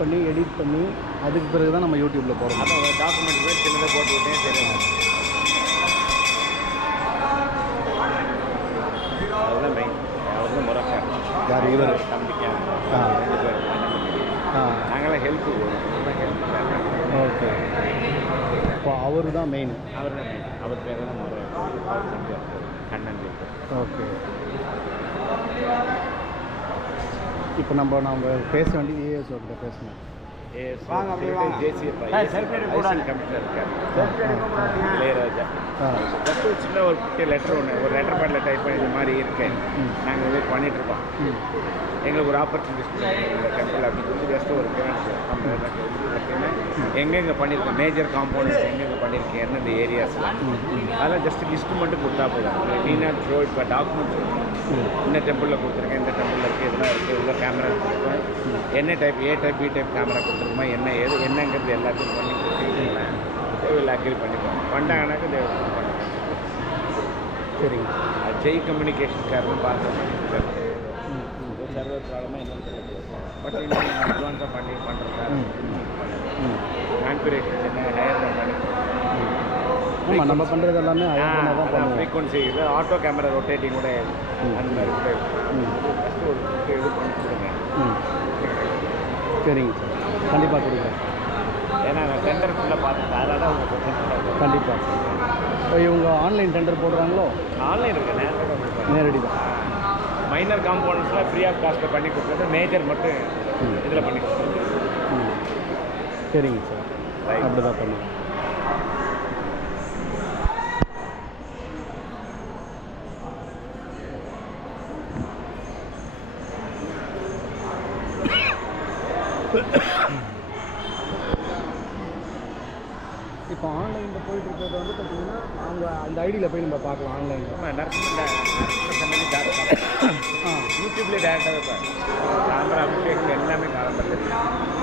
பண்ணி எடிட் பண்ணி அதுக்கு பிறகு தான் நம்ம யூடியூப்பில் போகிறோம். அதான் டாக்குமெண்ட் போய் சின்னதாக போட்டு விட்டேன். சரி, அதுதான் மெயின். அவர் தான் முறக்கார். யார் இவர்? தம்பிக்கா. நாங்களாம் ஹெல்ப்பு ஓகே. இப்போ அவர் தான் மெயின். அவர் தான் மெயின். அவர் பேர் தான் முறை. கண்ணன். ஓகே. இப்போ நம்ம பேச வேண்டியது ஏஎஸ் கிட்ட பேசணும். இளையராஜா ஜஸ்ட் ஒரு சின்ன ஒரு குட்டி லெட்டர் ஒரு லெட்டர் பேடில் டைப் பண்ணி இது மாதிரி இருக்கேன். நாங்கள் இது பண்ணிகிட்ருக்கோம். எங்களுக்கு ஒரு ஆப்பர்ச்சுனிட்டிஸ் இந்த டெம்பிள் அப்படின்னு சொல்லி ஜஸ்ட் ஒரு கிராண்ட்ஸ் எங்கெங்கே பண்ணியிருக்கோம், மேஜர் காம்பவுண்ட்ஸ் எங்கெங்கே பண்ணியிருக்கேன், எந்தெந்த ஏரியாஸ்லாம் அதெல்லாம் ஜஸ்ட் லிஸ்ட்டு மட்டும் கொடுத்தா போதும். நீ நாட் ஷோ இப்போ டாக்குமெண்ட்ஸ் இந்த டெம்பிளில் கொடுத்துருக்கேன், இந்த டெம்பிளில் இருக்குது, இதெல்லாம் இருக்குது, இவ்வளோ கேமரா கொடுத்துருக்கோம், என்ன type A type B type camera கொடுத்துருக்கோமா, என்ன ஏது என்னங்கிறது எல்லாத்தையும் பண்ணி கொடுத்துருக்கீங்களா தேவையில்லை அக்ரி பண்ணிப்போம். பண்ணிட்டாங்கன்னாக்க தேவை. சரிங்க. ஜெய் கம்யூனிகேஷன்காரரும் பார்த்து சர்வர் ப்ராப்ளமாக என்னன்னு தெரியல. பட் இன்னும் அட்வான்ஸாக பண்ணுறதா கான்ஃபிகரேஷன் என்ன ஹையர் பண்ணி ஆமாம் நம்ம பண்ணுறது எல்லாமே ஃப்ரீக்வன்சி இது ஆட்டோ கேமரா ரொட்டேட்டிங் கூட அந்த மாதிரி கூட ஃபஸ்ட்டு ஒரு இது பண்ணி கொடுங்க. சரிங்க சார், கண்டிப்பாக கொடுங்க. ஏன்னா நான் டெண்டர் ஃபுல்லாக பார்த்துட்டேன். அதனால தான் உங்கள் கண்டிப்பாக. இப்போ இவங்க ஆன்லைன் டெண்டர் போடுறாங்களோ? ஆன்லைன் இருக்குது, நேரடி தான். மைனர் காம்பவுண்ட்ஸ்லாம் ஃப்ரீ ஆஃப் காஸ்ட்டில் பண்ணி கொடுக்குறது, மேஜர் மட்டும் இதில் பண்ணி கொடுக்குறது. சரிங்க சார், அப்படி தான் பண்ணுங்க. இப்போ ஆன்லைனில் போயிட்டு இருக்கிறது வந்து பார்த்தீங்கன்னா அவங்க அந்த ஐடியில் போய் நம்ம பார்க்கலாம். ஆன்லைனில் யூடியூப்லேயே டேரெக்டாகவே கேமரா அபிஷேகம் எல்லாமே காலம்பரம்